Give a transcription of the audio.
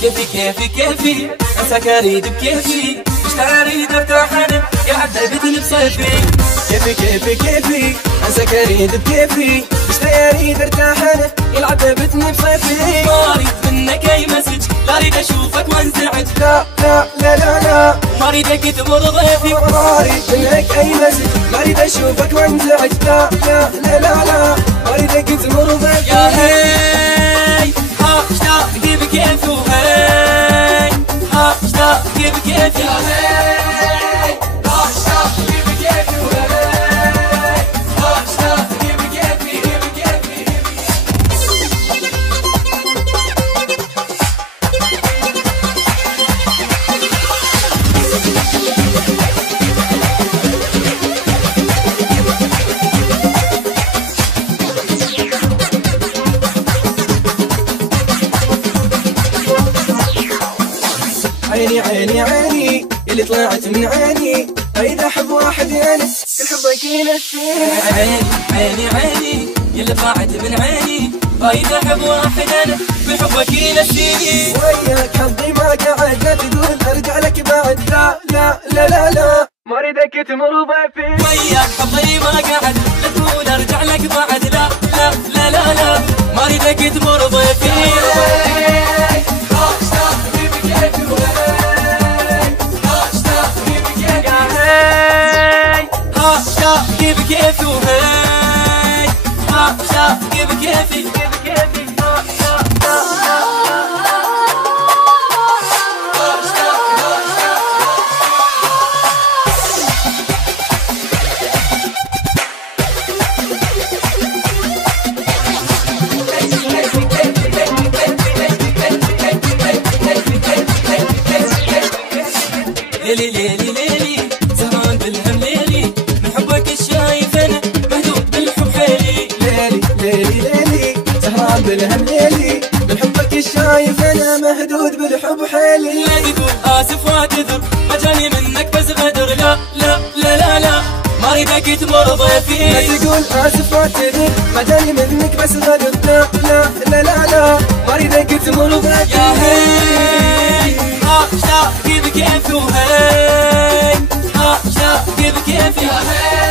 كيفي كيفي كيفي انساك اريد بكيفي مش اريد ارتاح انا يا عذبتني بصيفي كيفي كيفي كيفي انساك اريد بكيفي مش اريد ارتاح انا يا عذبتني بصيفي ما اريد منك اي مسج لا اريد اشوفك وانزعج لا لا لا لا لا ما اريدك تمر ضيفي ما اريد منك اي مسج لا اريد اشوفك وانزعج لا لا لا لا لا ما اريدك تمر ضيفي يا هي ها اشتاق بكيفي وهي ها اشتاق بكيفي يا هي ها اشتاق بكيفي وهي ها اشتاق بكيفي عيني عيني عيني اللي طلعت من عيني اريد احب واحد يعني كل حبك ينسيني عيني عيني عيني يلي طلعت من عيني اريد احب واحد انا بحبك ينسيني وياك حظي ما قعد لا تقول ارجع لك بعد لا لا لا لا لا ما اريدك تمر ضيفي وياك حظي ما قعد لا تقول ارجع لك بعد لا لا لا لا لا ما اريدك تمر ضيفي كيفي وهي ها اشتاق بكيفي ليلي ليلي ليلي سهران بالهم ليلي من حبك الشايف انا مهدود بالحب حيلي ليلي ليلي ليلي سهران بالهم ليلي من حبك الشايف انا مهدود بالحب حيلي لا تقول اسف واعتذر ما جاني منك بس غدر لا لا لا لا لا ما اريدك تمر ضيفي لا تقول اسف واعتذر ما جاني منك بس غدر لا لا لا لا لا ما اريدك تمر ضيفي يا هي ها اشتاق بكيفي وهي ها اشتاق بكيفي يا هي